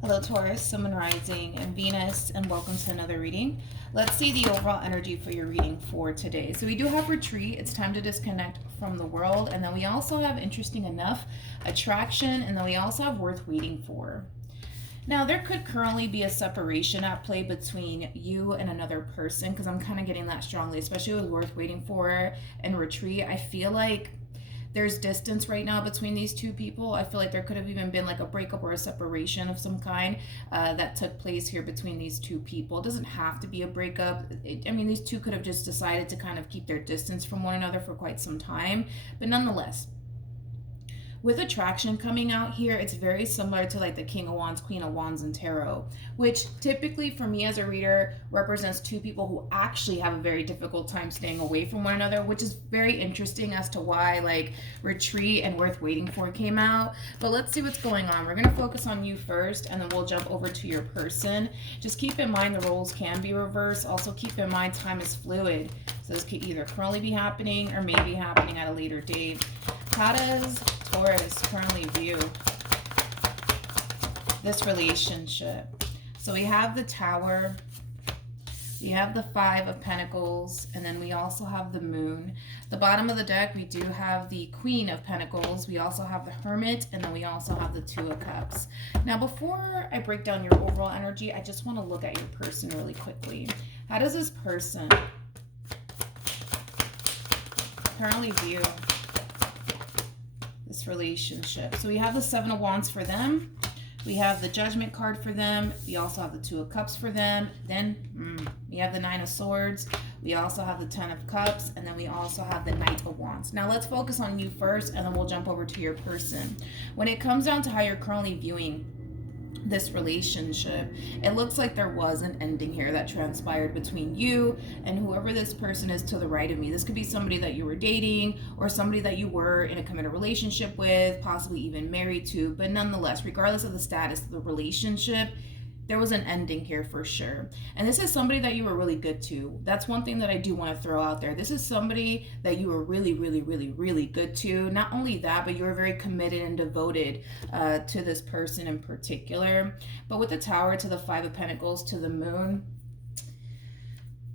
Hello Taurus, Sun, Moon, Rising, and Venus, and welcome to another reading. Let's see the overall energy for your reading for today. So we do have retreat. It's time to disconnect from the world. And then we also have, interesting enough, attraction. And then we also have worth waiting for. Now, there could currently be a separation at play between you and another person, because I'm kind of getting that strongly, especially with worth waiting for and retreat. I feel like there's distance right now between these two people. I feel like there could have even been like a breakup or a separation of some kind that took place here between these two people. It doesn't have to be a breakup. I mean, these two could have just decided to kind of keep their distance from one another for quite some time. But nonetheless, with attraction coming out here, it's very similar to like the King of Wands, Queen of Wands, and Tarot, which typically for me as a reader represents two people who actually have a very difficult time staying away from one another, which is very interesting as to why like retreat and worth waiting for came out. But let's see what's going on. We're going to focus on you first, and then we'll jump over to your person. Just keep in mind the roles can be reversed. Also keep in mind time is fluid. So this could either currently be happening or maybe happening at a later date. How does Taurus currently view this relationship? So we have the Tower, we have the Five of Pentacles, and then we also have the Moon. The bottom of the deck, we do have the Queen of Pentacles, we also have the Hermit, and then we also have the Two of Cups. Now, before I break down your overall energy, I just want to look at your person really quickly. How does this person currently view this relationship? So we have the Seven of Wands for them. We have the Judgment card for them. We also have the Two of Cups for them. Then we have the Nine of Swords. We also have the Ten of Cups. And then we also have the Knight of Wands. Now let's focus on you first, and then we'll jump over to your person. When it comes down to how you're currently viewing this relationship, it looks like there was an ending here that transpired between you and whoever this person is to the right of me. This could be somebody that you were dating or somebody that you were in a committed relationship with, possibly even married to. But nonetheless, regardless of the status of the relationship, there was an ending here for sure. And this is somebody that you were really good to. That's one thing that I do want to throw out there. This is somebody that you were really, really, really, really good to. Not only that, but you were very committed and devoted to this person in particular. But with the Tower to the Five of Pentacles to the Moon,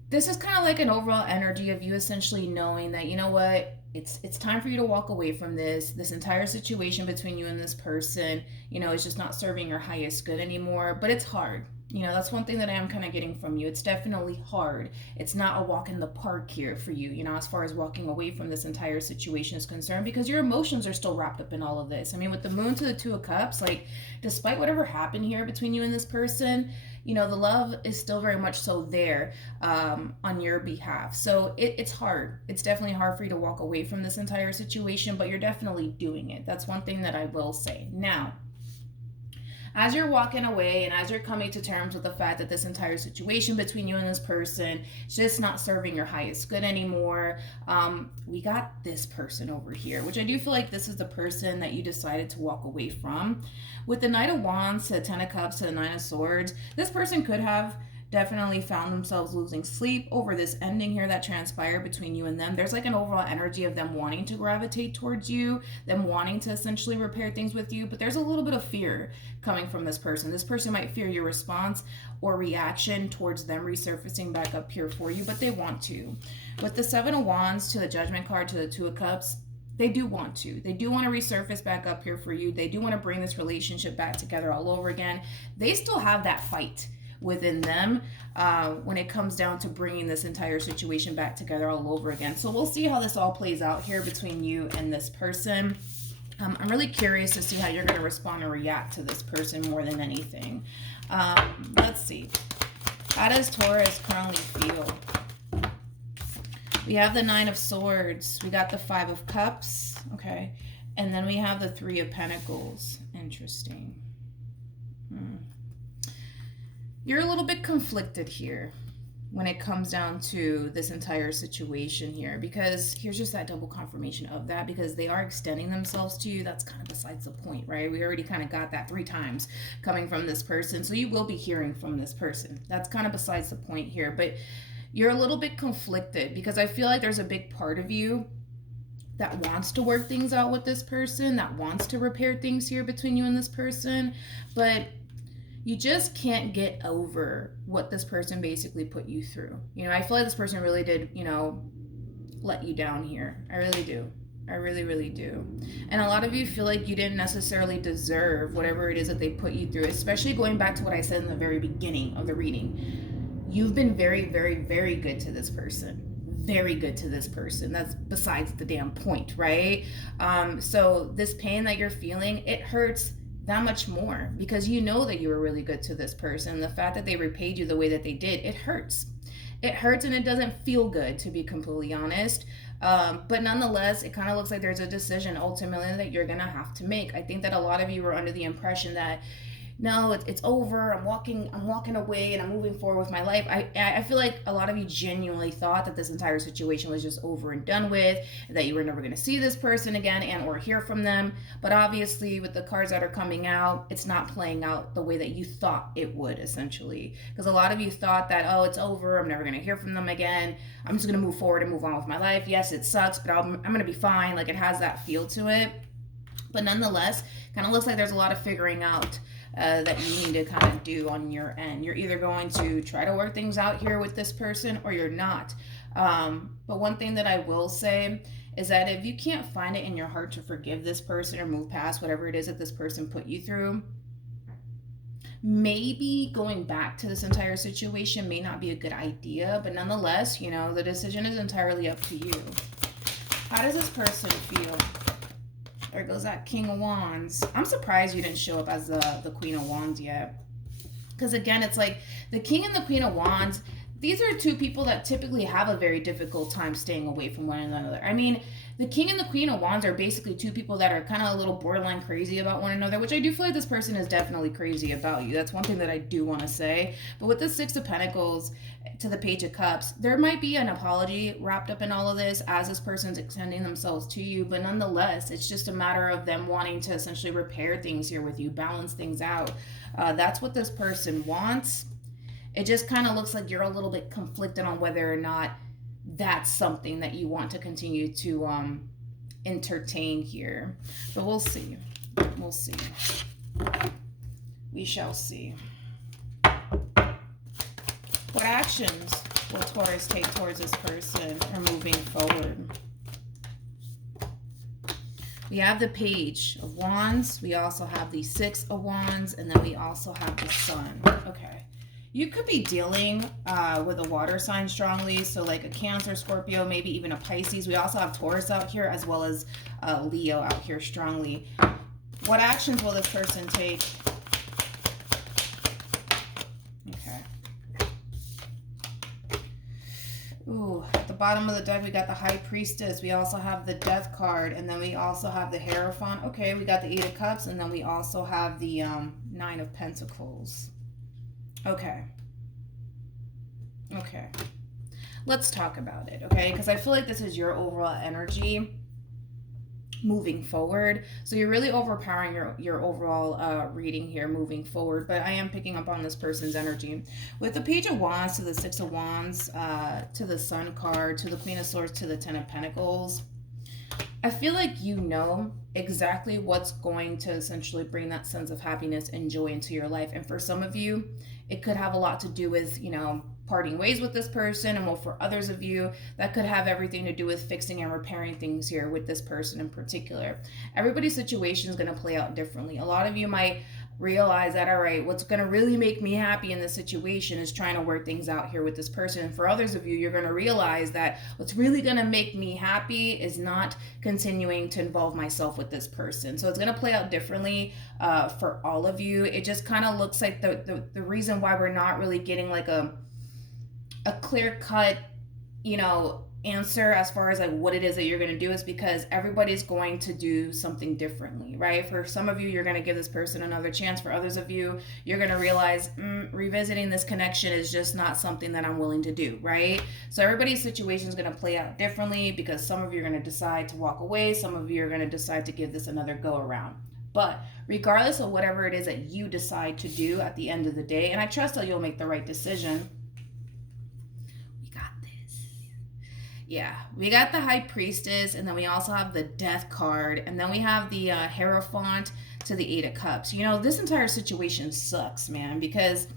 this is kind of like an overall energy of you essentially knowing that, you know what, it's time for you to walk away from this entire situation between you and this person. You know, it's just not serving your highest good anymore. But it's hard. You know, that's one thing that I am kind of getting from you. It's definitely hard. It's not a walk in the park here for you, you know, as far as walking away from this entire situation is concerned, because your emotions are still wrapped up in all of this. I mean, with the Moon to the Two of Cups, like, despite whatever happened here between you and this person, you know, the love is still very much so there on your behalf. So it's hard. It's definitely hard for you to walk away from this entire situation, but you're definitely doing it. That's one thing that I will say. Now, as you're walking away and as you're coming to terms with the fact that this entire situation between you and this person is just not serving your highest good anymore, we got this person over here, which I do feel like this is the person that you decided to walk away from. With the Knight of Wands to the Ten of Cups to the Nine of Swords, this person could have definitely found themselves losing sleep over this ending here that transpired between you and them. There's like an overall energy of them wanting to gravitate towards you, them wanting to essentially repair things with you, but there's a little bit of fear coming from this person. This person might fear your response or reaction towards them resurfacing back up here for you, but they want to. With the Seven of Wands to the Judgment card to the Two of Cups, they do want to. They do want to resurface back up here for you. They do want to bring this relationship back together all over again. They still have that fight within them when it comes down to bringing this entire situation back together all over again. So we'll see how this all plays out here between you and this person. I'm really curious to see how you're going to respond or react to this person more than anything. Let's see. How does Taurus currently feel? We have the Nine of Swords. We got the Five of Cups. Okay. And then we have the Three of Pentacles. Interesting. You're a little bit conflicted here when it comes down to this entire situation here, because here's just that double confirmation of that, because they are extending themselves to you. That's kind of besides the point, right? We already kind of got that 3 times coming from this person. So you will be hearing from this person. That's kind of besides the point here, but you're a little bit conflicted because I feel like there's a big part of you that wants to work things out with this person, that wants to repair things here between you and this person, but You just can't get over what this person basically put you through. You know, I feel like this person really did, you know, let you down here. I really do. I really, really do. And a lot of you feel like you didn't necessarily deserve whatever it is that they put you through, especially going back to what I said in the very beginning of the reading. You've been very, very, very good to this person. Very good to this person. That's besides the damn point, right? So this pain that you're feeling, it hurts that much more because you know that you were really good to this person. The fact that they repaid you the way that they did, it hurts. It hurts and it doesn't feel good, to be completely honest. But nonetheless, it kind of looks like there's a decision ultimately that you're gonna have to make. I think that a lot of you were under the impression that no, it's over. I'm walking away, and I'm moving forward with my life. I feel like a lot of you genuinely thought that this entire situation was just over and done with, that you were never going to see this person again and or hear from them. But obviously, with the cards that are coming out, it's not playing out the way that you thought it would, essentially. Because a lot of you thought that, oh, it's over. I'm never going to hear from them again. I'm just going to move forward and move on with my life. Yes, it sucks, but I'm going to be fine. Like, it has that feel to it. But nonetheless, kind of looks like there's a lot of figuring out that you need to kind of do on your end. You're either going to try to work things out here with this person or you're not. But one thing that I will say is that if you can't find it in your heart to forgive this person or move past whatever it is that this person put you through, maybe going back to this entire situation may not be a good idea. But nonetheless, you know, the decision is entirely up to you. How does this person feel? There goes that King of Wands. I'm surprised you didn't show up as the Queen of Wands yet. Because again, it's like the King and the Queen of Wands, these are two people that typically have a very difficult time staying away from one another. I mean, the King and the Queen of Wands are basically two people that are kind of a little borderline crazy about one another, which I do feel like this person is definitely crazy about you. That's one thing that I do want to say. But with the Six of Pentacles to the Page of Cups, there might be an apology wrapped up in all of this as this person's extending themselves to you. But nonetheless, it's just a matter of them wanting to essentially repair things here with you, balance things out. That's what this person wants. It just kind of looks like you're a little bit conflicted on whether or not that's something that you want to continue to entertain here. But we'll see. We'll see. We shall see. What actions will Taurus take towards this person or moving forward? We have the Page of Wands. We also have the Six of Wands. And then we also have the Sun. Okay. You could be dealing with a water sign strongly, so like a Cancer, Scorpio, maybe even a Pisces. We also have Taurus out here as well as Leo out here strongly. What actions will this person take? Okay. Ooh, at the bottom of the deck, we got the High Priestess. We also have the Death card, and then we also have the Hierophant. Okay, we got the Eight of Cups, and then we also have the Nine of Pentacles. Okay. Okay. Let's talk about it, okay? Because I feel like this is your overall energy moving forward. So you're really overpowering your overall reading here moving forward. But I am picking up on this person's energy. With the Page of Wands to the Six of Wands, to the Sun card, to the Queen of Swords, to the Ten of Pentacles, I feel like you know exactly what's going to essentially bring that sense of happiness and joy into your life. And for some of you, it could have a lot to do with, you know, parting ways with this person. And well, for others of you, that could have everything to do with fixing and repairing things here with this person in particular. Everybody's situation is going to play out differently. A lot of you might realize that, all right, what's going to really make me happy in this situation is trying to work things out here with this person. And for others of you, you're going to realize that what's really going to make me happy is not continuing to involve myself with this person. So it's going to play out differently for all of you. It just kind of looks like the reason why we're not really getting like a clear-cut, you know, answer as far as like what it is that you're going to do is because everybody's going to do something differently, right? For some of you, you're going to give this person another chance. For others of you, you're going to realize revisiting this connection is just not something that I'm willing to do, right? So everybody's situation is going to play out differently because some of you are going to decide to walk away. Some of you are going to decide to give this another go around. But regardless of whatever it is that you decide to do at the end of the day, and I trust that you'll make the right decision. Yeah, we got the High Priestess, and then we also have the Death card, and then we have the Hierophant to the Eight of Cups. You know, this entire situation sucks, man, because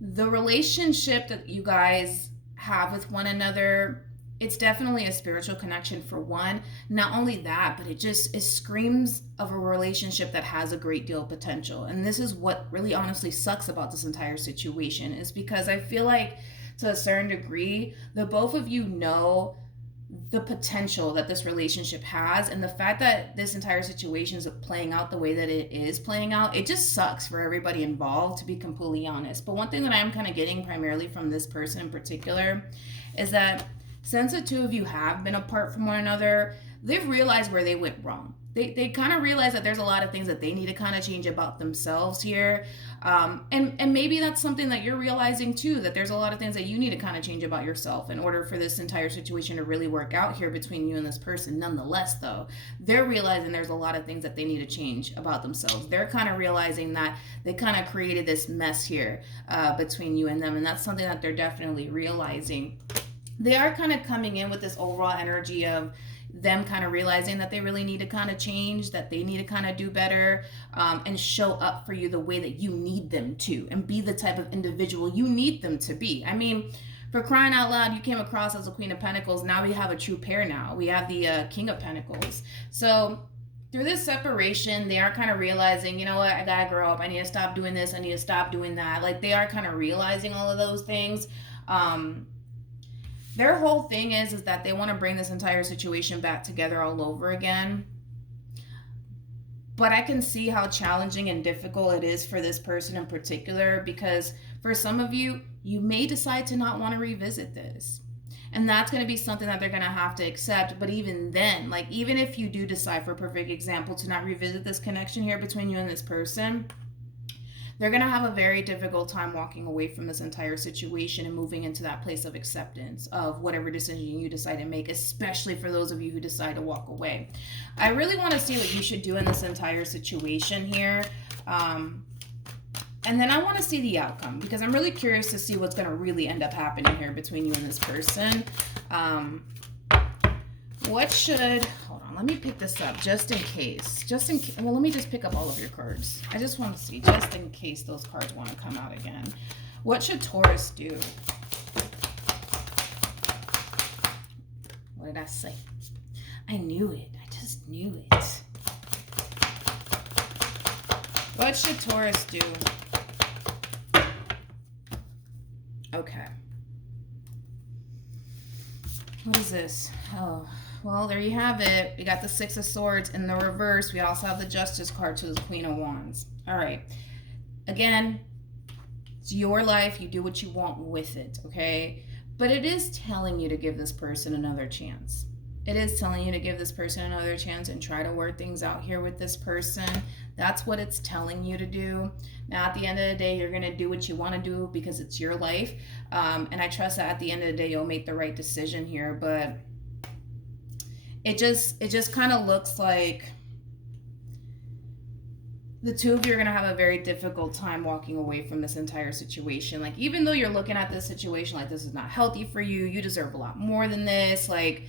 the relationship that you guys have with one another, it's definitely a spiritual connection for one. Not only that, but it screams of a relationship that has a great deal of potential. And this is what really honestly sucks about this entire situation, is because I feel like to a certain degree, the both of you know the potential that this relationship has, and the fact that this entire situation is playing out the way that it is playing out, it just sucks for everybody involved, to be completely honest. But one thing that I'm kind of getting primarily from this person in particular is that since the two of you have been apart from one another, they've realized where they went wrong. They kind of realize that there's a lot of things that they need to kind of change about themselves here. And maybe that's something that you're realizing too, that there's a lot of things that you need to kind of change about yourself in order for this entire situation to really work out here between you and this person. Nonetheless, though, they're realizing there's a lot of things that they need to change about themselves. They're kind of realizing that they kind of created this mess here between you and them. And that's something that they're definitely realizing. They are kind of coming in with this overall energy of them kind of realizing that they really need to kind of change, that they need to kind of do better, and show up for you the way that you need them to, and be the type of individual you need them to be. I mean, for crying out loud, you came across as a Queen of Pentacles. Now we have a true pair now. We have the King of Pentacles. So through this separation, they are kind of realizing, you know what, I gotta grow up. I need to stop doing this. I need to stop doing that. Like, they are kind of realizing all of those things. Their whole thing is that they want to bring this entire situation back together all over again. But I can see how challenging and difficult it is for this person in particular, because for some of you, you may decide to not want to revisit this. And that's going to be something that they're going to have to accept. But even then, like, even if you do decide, for a perfect example, to not revisit this connection here between you and this person, they're going to have a very difficult time walking away from this entire situation and moving into that place of acceptance of whatever decision you decide to make, especially for those of you who decide to walk away. I really want to see what you should do in this entire situation here. And then I want to see the outcome, because I'm really curious to see what's going to really end up happening here between you and this person. What should, hold on, let me pick this up just in case. Well, let me just pick up all of your cards. I just want to see, just in case those cards want to come out again. What should Taurus do? What did I say? I knew it. I just knew it. What should Taurus do? Okay. What is this? Oh, well, there you have it. We got the Six of Swords in the reverse. We also have the Justice card to the Queen of Wands. All right. Again, it's your life. You do what you want with it, okay? But it is telling you to give this person another chance. It is telling you to give this person another chance and try to work things out here with this person. That's what it's telling you to do. Now, at the end of the day, you're going to do what you want to do because it's your life. And I trust that at the end of the day, you'll make the right decision here. But it just kind of looks like the two of you are going to have a very difficult time walking away from this entire situation. Like, even though you're looking at this situation like this is not healthy for you, you deserve a lot more than this. Like,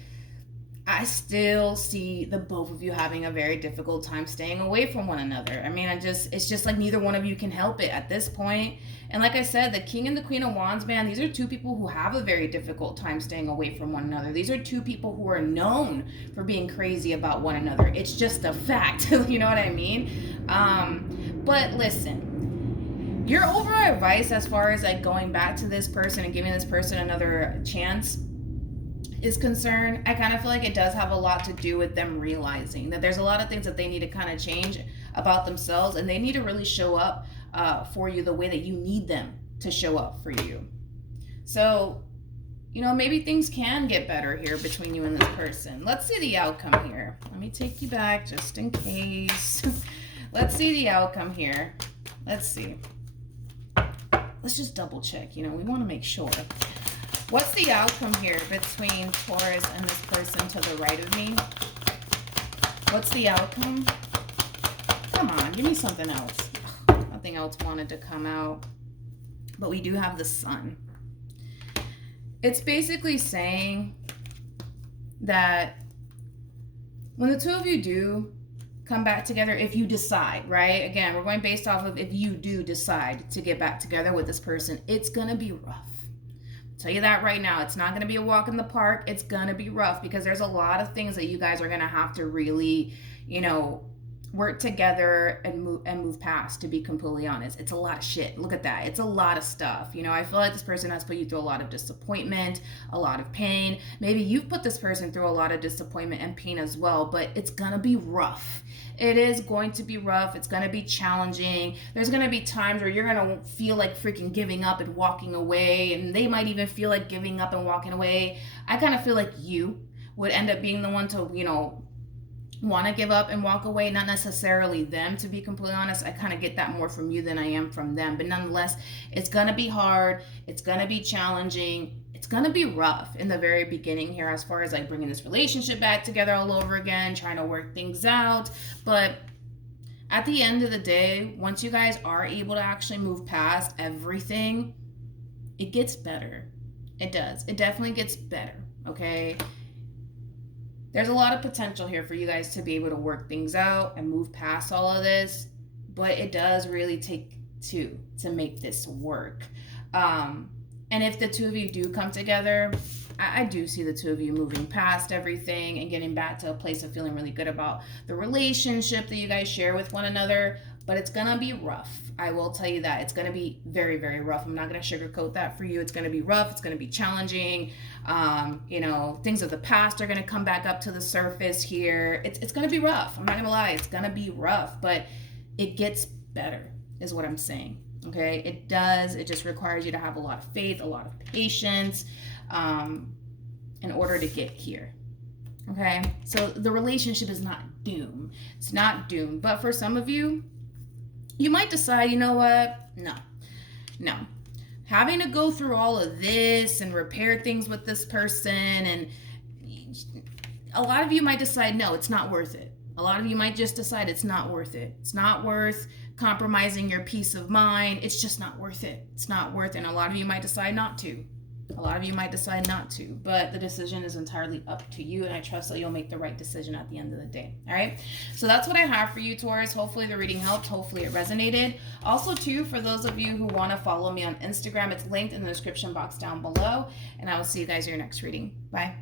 I still see the both of you having a very difficult time staying away from one another. I mean, it's just like neither one of you can help it at this point. And like I said, the King and the Queen of Wands, man, these are two people who have a very difficult time staying away from one another. These are two people who are known for being crazy about one another. It's just a fact. You know what I mean? But listen, your overall advice as far as like going back to this person and giving this person another chance is concerned, I kind of feel like it does have a lot to do with them realizing that there's a lot of things that they need to kind of change about themselves, and they need to really show up for you the way that you need them to show up for you. So, you know, maybe things can get better here between you and this person. Let's see the outcome here. Let me take you back just in case. Let's see the outcome here. Let's see. Let's just double check. You know, we want to make sure. What's the outcome here between Taurus and this person to the right of me? What's the outcome? Come on, give me something else. Nothing else wanted to come out. But we do have the Sun. It's basically saying that when the two of you do come back together if you decide, right? Again, we're going based off of if you do decide to get back together with this person. It's going to be rough. Tell you that right now. It's not going to be a walk in the park. It's going to be rough because there's a lot of things that you guys are going to have to really, work together and move past, to be completely honest. It's a lot of shit. Look at that. It's a lot of stuff. I feel like this person has put you through a lot of disappointment, a lot of pain. Maybe you've put this person through a lot of disappointment and pain as well, but it's going to be rough. It is going to be rough. It's going to be challenging. There's going to be times where you're going to feel like freaking giving up and walking away, and they might even feel like giving up and walking away. I kind of feel like you would end up being the one to, want to give up and walk away, not necessarily them, to be completely honest. I kind of get that more from you than I am from them, but nonetheless, it's going to be hard. It's going to be challenging. It's going to be rough in the very beginning here, as far as like bringing this relationship back together all over again, trying to work things out. But at the end of the day, once you guys are able to actually move past everything, it gets better. It does. It definitely gets better. Okay. There's a lot of potential here for you guys to be able to work things out and move past all of this, but it does really take two to make this work. And if the two of you do come together, I do see the two of you moving past everything and getting back to a place of feeling really good about the relationship that you guys share with one another. But it's going to be rough. I will tell you that. It's going to be very, very rough. I'm not going to sugarcoat that for you. It's going to be rough. It's going to be challenging. Things of the past are going to come back up to the surface here. It's going to be rough. I'm not going to lie. It's going to be rough, but it gets better is what I'm saying. Okay? It does. It just requires you to have a lot of faith, a lot of patience in order to get here. Okay? So the relationship is not doomed. It's not doomed. But for some of you, you might decide, you know what? No. Having to go through all of this and repair things with this person, and a lot of you might decide, no, it's not worth it. A lot of you might just decide it's not worth it. It's not worth compromising your peace of mind. It's just not worth it. It's not worth it. And a lot of you might decide not to. But the decision is entirely up to you, and I trust that you'll make the right decision at the end of the day. All right, so that's what I have for you, Taurus. Hopefully the reading helped. Hopefully it resonated. Also, too, for those of you who want to follow me on Instagram, it's linked in the description box down below, and I will see you guys in your next reading. Bye.